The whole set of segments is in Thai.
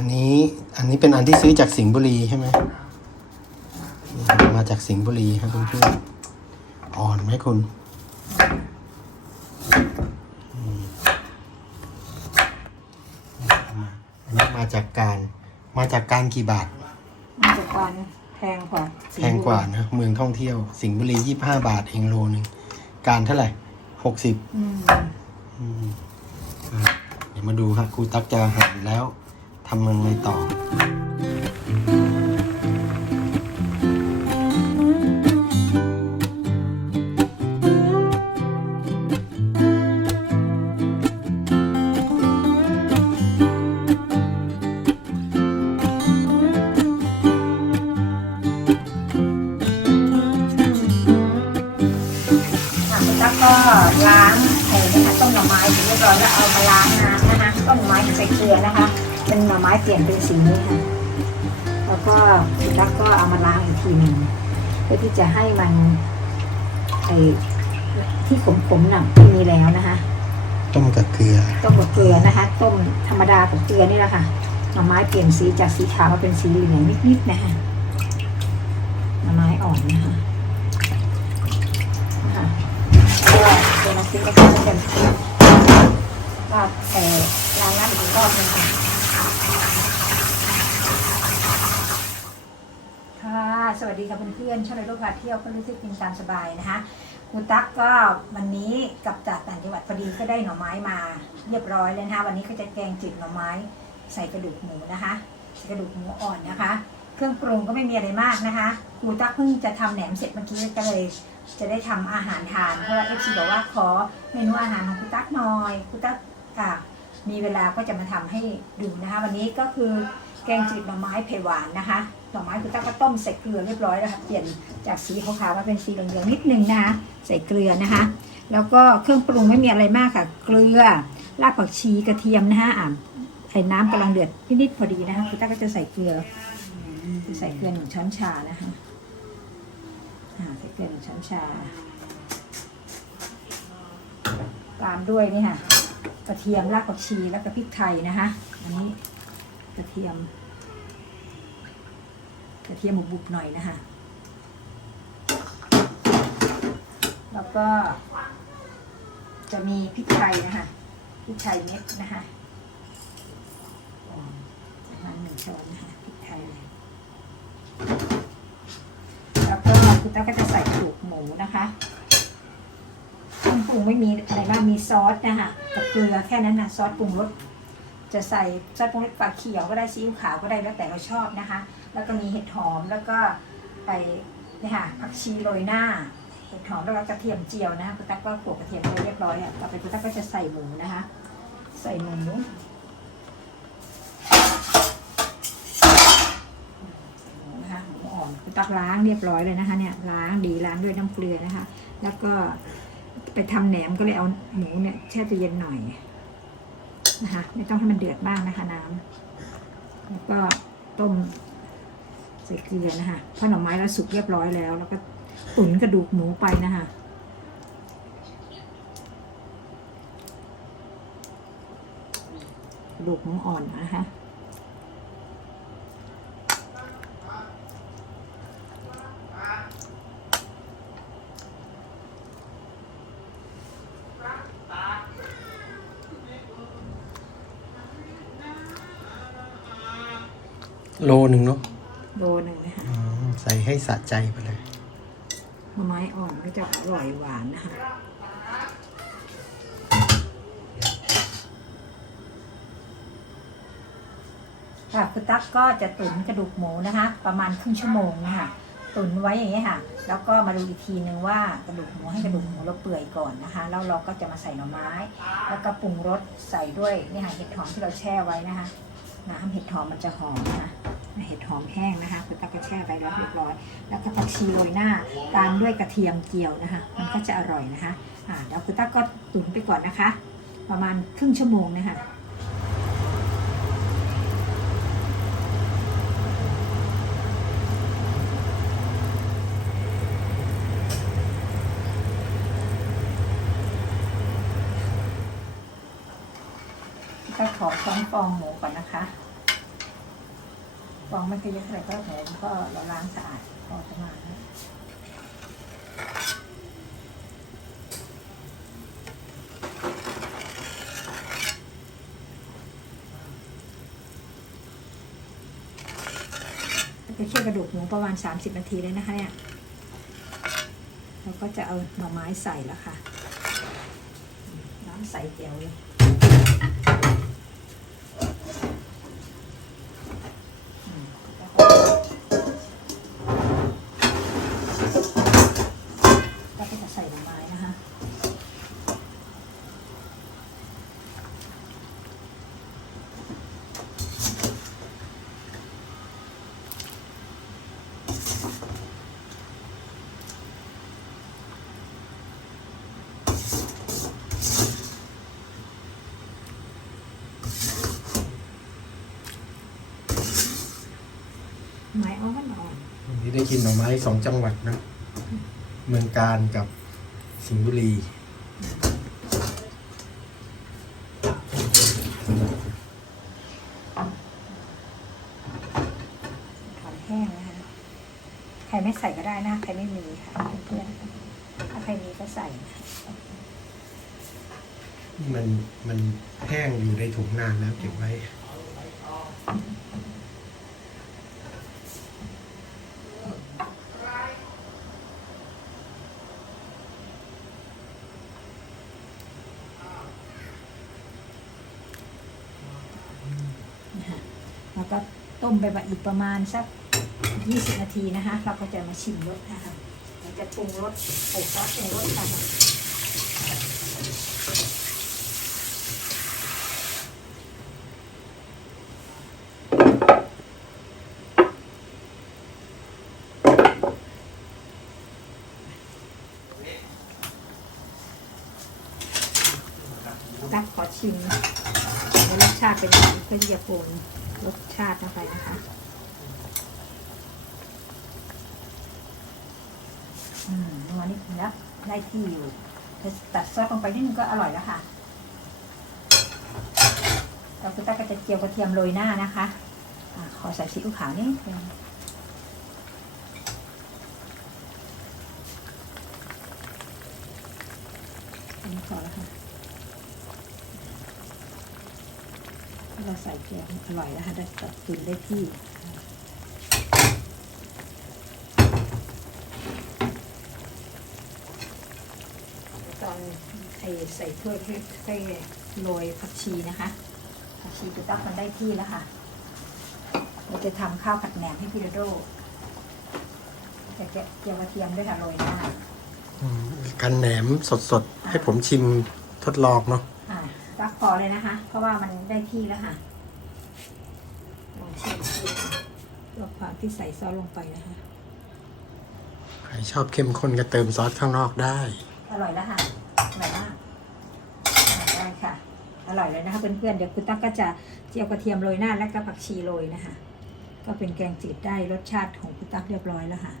อันนี้อันนี้เป็นอันที่ซื้อจากสิงห์บุรีใช่ไหมมาจากสิงห์บุรีครับเพื่อนๆอ่อนไหมคุณอืมอันนี้มาจากการมาจากการกี่บาทมันจะการแพงกว่าสีแพงกว่านะเมืองท่องเที่ยว สิงห์บุรียี่ห้าบาทเองโลหนึ่งการเท่าไหร่หกสิบอืมเดี๋ยวมาดูครับครูตั๊กจะหั่นแล้ว ทำยังไงต่อค่ะคุณตั๊กก็ล้างไอ้นะคะต้มหน่อไม้เสร็จเรียบร้อยแล้วเอามาล้างน้ำนะคะต้มหน่อไม้ใส่เกลือนะคะ ม้เปลี่ยนเป็นสีนี้ค่ะ แล้วก็คุณตั๊กก็เอามาล้างอีกทีหนึ่งเพื่อที่จะให้มันไอ้ที่ขมๆหนักที่มีแล้วนะคะ ต้มกับเกลือ ต้มกับเกลือนะคะ ต้มธรรมดากับเกลือนี่แหละค่ะหน่อไม้เปลี่ยนสีจากสีขาวมาเป็นสีเหลืองนิดๆนะคะหน่อไม้อ่อนนะคะนะคะแล้วก็ตัวน้ำพริกก็จะเป็นก็เอ่อล้างน้ำอีกรอบหนึงค่ะ ค่ะ สวัสดีค่ะเพื่อนๆช่องในโลกพาเที่ยวก็รู้สึกกินตามสบายนะคะครูตั๊กก็วันนี้กลับจากต่างจังหวัดพอดีก็ได้หน่อไม้มา เรียบร้อยเลยนะคะวันนี้ก็จะแกงจืดหน่อไม้ ใส่กระดูกหมูนะคะใส่กระดูกหมูอ่อนนะคะ เครื่องปรุงก็ไม่มีอะไรมากนะคะครูตั๊กเพิ่งจะทำแหนมเสร็จเมื่อกี้ก็เลย จะได้ทำอาหารทานเพราะว่าเอฟซีบอกว่าขอเมนูอาหารของครูตั๊กหน่อยครูตั๊กค่ะมีเวลาก็จะมาทำให้ดูนะคะ วันนี้ก็คือ แกงจืดหน่อไม้เผ็ดหวานนะคะหน่อไม้ครูตั๊กก็ต้มใส่เกลือเรียบร้อยแล้วค่ะเปลี่ยนจากสีขาวๆมาเป็นสีเหลืองๆนิดนึงนะคะใส่เกลือนะคะ แล้วก็เครื่องปรุงไม่มีอะไรมากค่ะ เกลือรากผักชีกระเทียมนะคะอ่าไอ้น้ำกำลังเดือดนิดๆพอดีนะคะครูตั๊กก็จะใส่เกลือใส่เกลือหนึ่งช้อนชานะคะใส่เกลือหนึ่งช้อนชา ตามด้วยนี่ค่ะกระเทียมรากผักชีแล้วก็พริกไทยนะคะอันนี้ กระเทียม กระเทียมบุบๆหน่อยนะคะ แล้วก็ จะมีพริกไทยนะคะพริกไทยเม็ดนะคะประมาณหนึ่งช้อนนะคะพริกไทยแล้วก็คุณต้าก็จะใส่กระดูกหมูนะคะเครื่องปรุงไม่มีอะไรมากมีซอสนะคะกับเกลือแค่นั้นนะซอสปรุงรส จะใส่ซอสปรุงรสปลาเขียวก็ได้ซีอิ๊วขาวก็ได้แล้วแต่เราชอบนะคะ แล้วก็มีเห็ดหอมแล้วก็ไปเนี่ยค่ะผักชีโรยหน้า เห็ดหอมแล้วก็กระเทียมเจียวนะคะคุณตั๊กก็โขลกกระเทียมไว้เรียบร้อยอะต่อไปคุณตั๊กก็จะใส่หมูนะคะ ใส่หมูหมูนะคะหมูอ่อนคุณตักล้างเรียบร้อยเลยนะคะเนี่ยล้างดีล้างด้วยน้ำเกลือนะคะ แล้วก็ไปทำแหนมก็เลยเอาหมูเนี่ยแช่ตู้เย็นหน่อย นะคะ ไม่ต้องให้มันเดือดมากนะคะ น้ำแล้วก็ต้มใส่เกลือนะคะพอหน่อไม้เราสุกเรียบร้อยแล้ว แล้วก็ตุ๋นกระดูกหมูไปนะคะกระดูกหมูอ่อนนะคะ โลหนึ่งเนาะโลหนึ่งนะคะอืมใส่ให้สะใจไปเลย หน่อไม้อ่อนก็จะอร่อยหวานนะคะค่ะคุณตั๊กก็จะตุ๋นกระดูกหมูนะคะ ประมาณครึ่งชั่วโมงนะคะตุ๋นไว้อย่างนี้ยค่ะ แล้วก็มาดูอีกทีนึงว่ากระดูกหมูให้กระดูกหมูเราเปื่อยก่อนนะคะแล้วเราก็จะมาใส่หน่อไม้ แล้วก็ปรุงรสใส่ด้วยนี่ค่ะเห็ดหอมที่เราแช่ไว้นะคะ น้ำเห็ดหอมมันจะหอมนะเห็ดหอมแห้งนะคะคุณตั๊กก็แช่ไว้แล้วเรียบร้อย แล้วก็ผักชีโรยหน้าตามด้วยกระเทียมเจียวนะคะ มันก็จะอร่อยนะคะอ่าเดี๋ยวคุณตั๊กก็ตุ๋นไปก่อนนะคะ ประมาณครึ่งชั่วโมงนะคะก็ขอช้อนฟองหมูก่อนนะคะ ฟองม่ค่อยเยอะเท่าไหร่ก็แผลก็เราล้างสะอาดพอประมาณนะไปเคี่ยวกระดูกหมูประมาณ 30 นาทีเลยนะคะเนี่ยเราก็จะเอาหน่อไม้ใส่แล้วค่ะ น้ำใส่เจียวเลย ก็จะใส่หน่อไม้นะคะ ไม้อ่อนอ่อน วันนี้ ได้กินหน่อไม้สองจังหวัดนะ เมืองการกับสิงห์บุรีถอนแห้งนะคะ ใครไม่ใส่ก็ได้นะ ใครไม่มีค่ะเพื่อนๆถ้าใครมีก็ใส่นะคะมันมันแห้งอยู่ในถุงนานแล้วเก็บไว้ นะคะแล้วก็ ไปอีกประมาณสัก 20 นาทีนะคะ เราก็จะมาชิมรสนะคะเราจะปรุงรสใส่ซอสปรุงรสค่ะตักขอชิมรสชาติเป็นยังไงเพื่อที่จะปรุง ชาติลงไปนะคะอืมนัวนิดนึงแล้วได้ที่อยู่ถ้าตัดซอสลงไปนิดนึงก็อร่อยแล้วค่ะแล้วคุณตั๊กก็จะเจียวกระเทียมโรยหน้านะคะอะขอใส่ซีอิ๊วขาวนิดนึงอันนี้พอแล้วค่ะ ถ้าเราใส่เกลืออร่อยแล้วค่ะได้ตัดตุนได้ที่ตอนไอใส่ถ้วยค่อยๆโรยผักชีนะคะผักชีตุ๊กตักมันได้ที่แล้วค่ะเราจะทำข้าวผัดแหนมให้พี่โดโดจะแกะเจียวกระเทียมด้วยค่ะโรยหน้า กันแหนมสดๆ ให้ผมชิมทดลองเนาะ อ่าตักพอเลยนะคะ เพราะว่ามันได้ที่แล้วค่ะลองชิมดูค่ะเพื่อความที่ใส่ซอสลงไปนะคะ ใครชอบเข้มข้นก็เติมซอสข้างนอกได้ อร่อยแล้วค่ะอร่อยมากอ่าได้ค่ะ อร่อยเลยนะคะเพื่อนๆเดี๋ยวคุณตั๊กก็จะเจียวกระเทียมโรยหน้าและก็ผักชีโรยนะคะ ก็เป็นแกงจืดได้รสชาติของคุณตั๊กเรียบร้อยแล้วค่ะ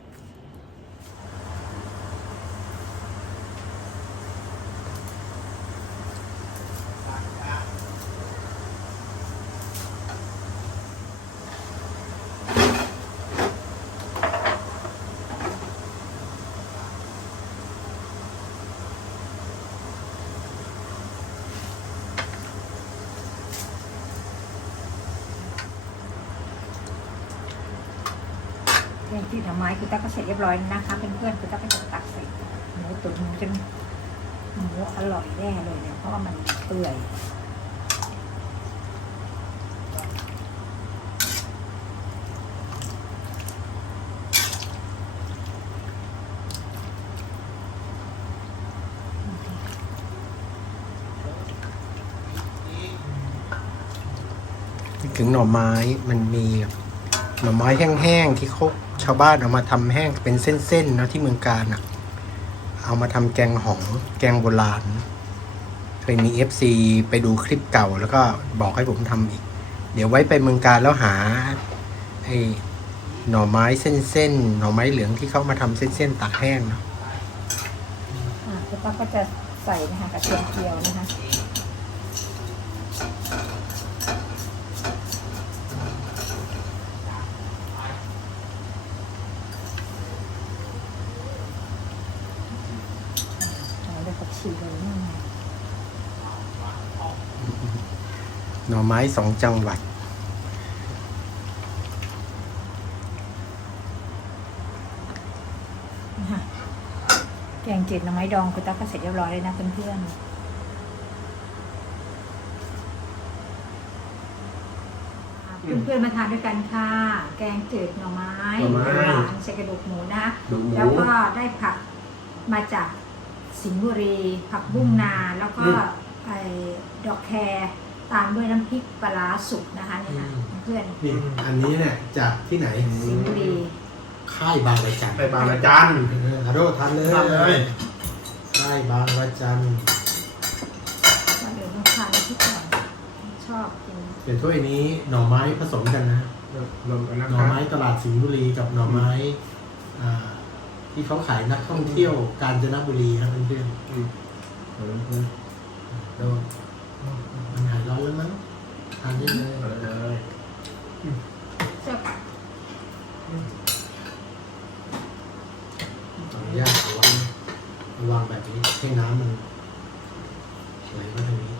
แกงจืดหน่อไม้คุณตั๊กก็เสร็จเรียบร้อยนะคะเพื่อนๆคุณตั๊กก็จะตักใส่หมูตุ๋นหมูจนหมูอร่อยแน่เลยเนี่ยเพราะว่ามันเปื่อยถึงหน่อไม้มันมีหน่อไม้แห้งๆที่เขา ชาวบ้านเอามาทำแห้งเป็นเส้นๆนะที่เมืองการอะ เอามาทำแกงหองแกงโบราณเคยมีเอฟซีไปดูคลิปเก่า แล้วก็บอกให้ผมทำอีก เดี๋ยวไว้ไปเมืองการแล้วหาไอ้หน่อไม้เส้นๆหน่อไม้เหลืองที่เขามาทำเส้นๆตากแห้งเนาะอ่าคุณตั๊กก็จะใส่นะคะกระเทียมเจียวนะคะ หน่อ ไม้สองจังหวัดนะคะแกงจืดหน่อไม้ดองคุณตั๊กก็เสร็จเรียบร้อยเลยนะเพื่อนๆ เพื่อนๆมาทานด้วยกันค่ะ แกงจืดหน่อไม้หน่อไม้หวานใส่กระดูกหมูนะคะดูหมูแล้วก็ได้ผักมาจากสิงห์บุรี ผักบุ้งนา แล้วก็อืม ไอ้ดอกแคร ตามด้วยน้ำพริกปลาร้าสุกนะคะเนี่ยค่ะอืมเพื่อนนี่อันนี้เนี่ยจากที่ไหนสิงห์บุรีค่ายบางระจันไปบางระจันเออฮัลโหลทานเลยทานเลยค่ายบางระจันก่อนอื่นต้องทานน้ำพริกก่อนชอบกินเดี๋ยวถ้วยนี้หน่อไม้ผสมกันนะรวมกันนะหคน่อรับไม้ตลาดสิงห์บุรีกับหน่อไม้อ่าที่เขาขายนักท่องเที่ยวกาญจนบุรีครับเพื่อนอืมอืมอืมๆแล้วมันหาย ร้อนแล้วมั้งทานได้เลยเอาเลยเจ้าขออนุญาตเอาวางเอาวางแบบนี้ให้น้ำมันไหลมาทางนี้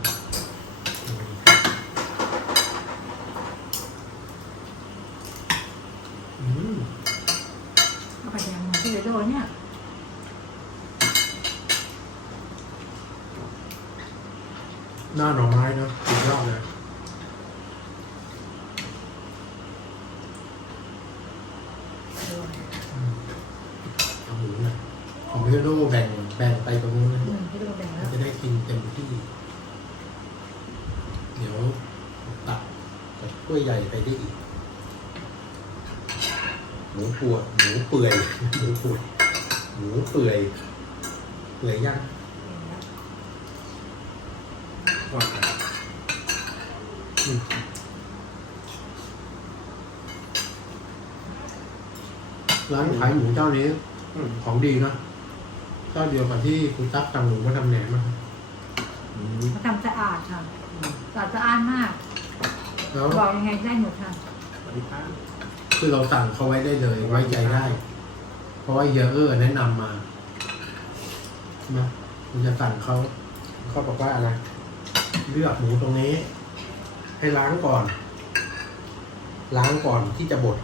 อืมเอาไปแดงมาที่โดนเนี่ยหน้าหน่อไม้เนอะสุดยอดเลย เอาหมูนะของพี่โดแบ่งแบ่งไปตรงนู้นนะ อืมที่โดนแดงแล้ว จะได้กินเต็มที่ เดี๋ยวตักกับถ้ วยใหญ่ไปได้อีก หมูปวดหมูเปื่อยหมูปวดหมูเปื่อยเปื่อยย่างอืมร้านขายหมูเจ้านี้อืมของดีนะเจ้าเดียวกับที่คุณตั๊กสั่งหมูมาทำแหนมมาอืมเขาทำสะอาดค่ะสะอาดสะอาดมาก แล้ว บอกยังไงได้หมดค่ะสวัสดีครับคือเราสั่งเขาไว้ได้เลย ไว้ใจได้ เพราะว่าเฮียเออแนะนำมานะคุณจะสั่งเขาเขาบอกว่าอะไรเลือกหมูตรงนี้ ให้ล้างก่อน ล้างก่อนที่จะบด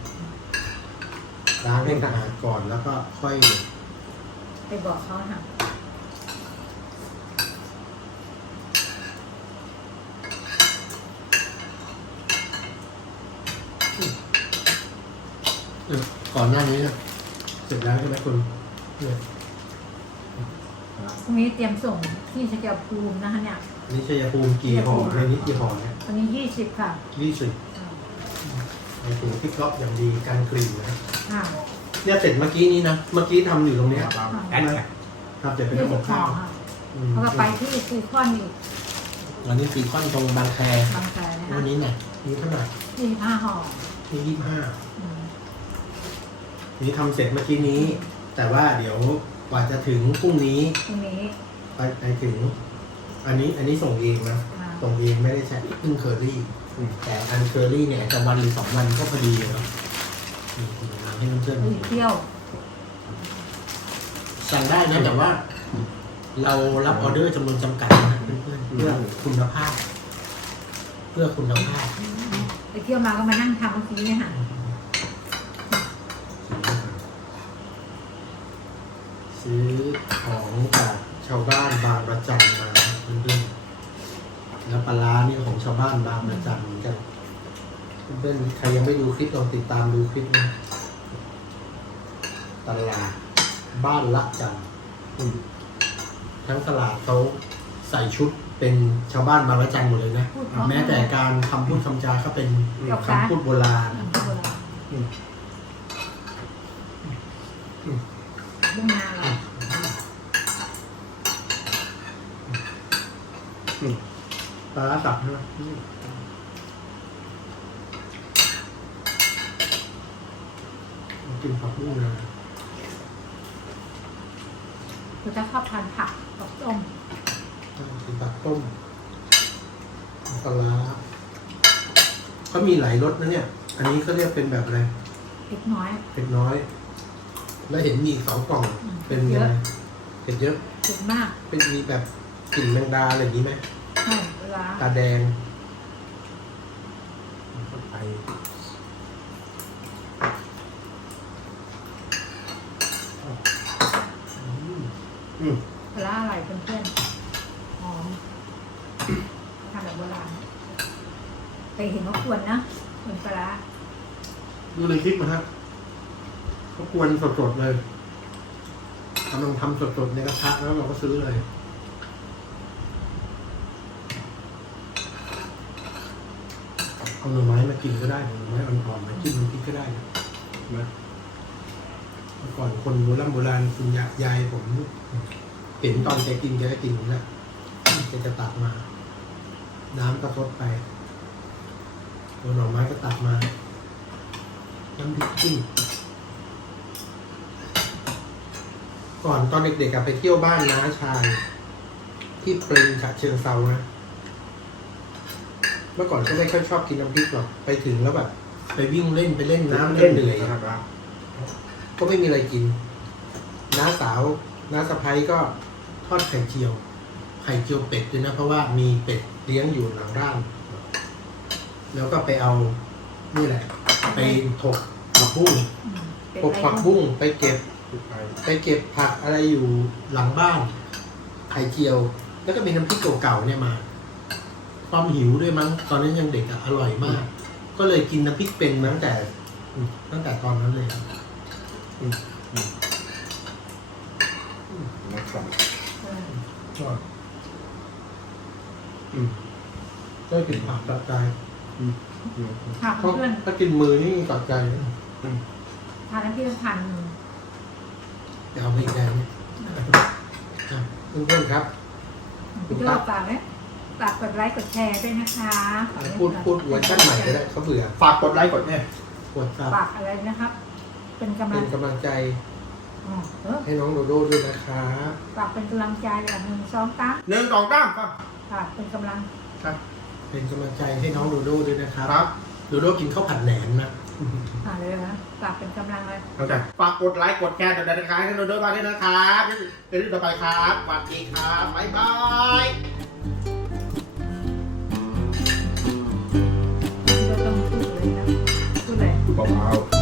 ล้างให้สะอาดก่อนแล้วก็ค่อย ไปบอกเขาค่ะ ก่อนหน้านี้เนี่ยเสร็จแล้วใช่ไหมคุณเนี่ยพรุ่งนี้เตรียมส่งที่ชัยภูมินะคะเนี่ย นี่ชัยภูมิกี่ห่อในนี้กี่ห่อเนี่ยวันนี้ยี่สิบค่ะยี่สิบในถุงพลิกล็อกอย่างดีกันกลิ่นนะค่ะเนี่ยเสร็จเมื่อกี้นี้นะเมื่อกี้ทำอยู่ตรงเนี้ยแอดไงครับจะเป็นยี่ระบสิบบห่อข้าวค่ะอืมแล้วก็ไปที่ซีคอนอีกอันนี้ซีคอนตรงบางแคบางแสนนะคะวันนี้เนี่ยนี่เท่าไหร่ยี่สิบห้าห่อนี่ยี่ห้าอืม นี่ทำเสร็จเมื่อกี้นี้ แต่ว่าเดี๋ยวกว่าจะถึงพรุ่งนี้พรุ่งนี้ไปไปถึง อันนี้อันนี้ส่งเองนะค่ะส่งเองไม่ได้ใช้พึ่งเคอรี่อืมแต่อันเคอรี่เนี่ยจะวันหรือสองวันก็พอดีแล้วนี่คุณเอาให้เพื่อนไปๆเที่ยว สั่งได้นะแต่ว่า เรารับออเดอร์จำนวนจำกัดนะเพื่อนๆเพื่อคุณภาพ เพื่อคุณภาพ ไปเที่ยวมาก็มานั่งทำเมื่อกี้เนี่ยค่ะ ซื้อของจากชาวบ้านบางระจันมาเพื่อนๆแล้วปลาร้านี่ของชาวบ้านบางระจันเหมือนกันเพื่อนๆใครยังไม่ดูคลิปลองติดตามดูคลิปนะตลาดบ้านละจันอืมทั้งตลาดเขาใส่ชุดเป็นชาวบ้านบางระจันหมดเลยนะพูดเพราะแม้แต่การคำพูดคำจาก็เป็นเกี่ยวกับคำพูดโบราณอืมที่โบราณ อืม บุ้งนาเรา ปลาร้าสับใช่ไหมอืมกินผักบุ้งนะเราจะชอบทานผักกับต้มกินผักต้มปลาร้าก็มีหลายรสนะเนี่ย อันนี้ก็เรียกเป็นแบบอะไรเล็กน้อยเผ็ดน้อย แล้วเห็นมีอีกสองกล่องอืมเป็นเยยังอะไงเผ็ดเยอะเผ็ดมาก เป็นมีแบบกลิ่นแมงดาอะไรอย่างนี้ไหมใช่เวลา ตาแดงไปอืมอืมปลาร้าอะไรเพื่อนๆหอมทำแบบโบราณไปเห็นว่าควรนะควรปลาร้าดูในคลิปนะฮะเขากวนสดๆเลยกำลังทำสดๆในกระทะแล้วเราก็ซื้อเลย เอาหน่อไม้มากินก็ได้หน่อไม้อ่อนๆมาจิ้มน้ำพริกก็ได้นะเมื่อก่อนคนโบราณโบราณคุณยายยายผมเห็นตอนแกกินแกก็กินนะแกจะตักมา น้ำก็ทดไปตัวหน่อไม้ก็ตักมา น้ำพริกจิ้มก่อนตอนเด็กๆไปเที่ยวบ้านน้าชาย ที่เปริงฉะเชิงเซานะ เมื่อก่อนก็ไม่ค่อยชอบกินน้ำพริกหรอกไปถึงแล้วแบบไปวิ่งเล่นไปเล่นน้ำเล่นเหนื่อยนะครับก็ไม่มีอะไรกินน้าสาวน้าสะพ้ยก็ทอดไข่เจียว ไข่เจียวเป็ดด้วยนะ เพราะว่ามีเป็ดเลี้ยงอยู่หลังร้านแล้วก็ไปเอานี่แหละ ไปถกผักบุ้งอืมเป็นถกไรผักบุ้งไปเก็บไปไปเก็บผักอะไรอยู่หลังบ้าน ไข่เจียว แล้วก็มีน้ำพริกเก่าๆเนี่ยมา ความหิวด้วยมั้งตอนนั้นยังเด็กอะอร่อยมาก ก็เลยกินน้ำพริกเป็นตั้งแต่ ตั้งแต่ตอนนั้นเลยครับนะครับก็อืมก็กินผักตัดใจค่ะเพราะเพื่อนถ้ากินมือนี่ตัดใจทานน้ำพริกทานจะเอาไปอีกแล้วเนี่ยอะเพื่อนๆครับ พี่โจ้ฝากไหม ฝากกดไลค์กดแชร์ด้วยนะคะฝากให้พูดพูดเวอร์ชันใหม่ก็ได้เขาเบื่อฝากกดไลค์กดเนี่ยกดซับฝากอะไรนะครับ เป็นกำลัเป็งนกำลังใจอ๋อเออให้น้องโดโด้ด้วยนะครับฝากเป็นกำลังใจแบบหนึ่งสองสามหนึ่งสองสามครับฝากเป็นกำลังครับเป็นกำลังใจให้น้องโดโด้ด้วยนะครับครับโดโด้กินข้าวผัดแหนมนะอ่าเลยนะฝากเป็นกำลังเลย เข้าใจฝากกดไลค์กดแชร์กดติดตามให้โดนด้วยมาด้วยนะครับเป็นที่ต่อไปครับสวัสดีครับบ๊ายบาย มะพร้าว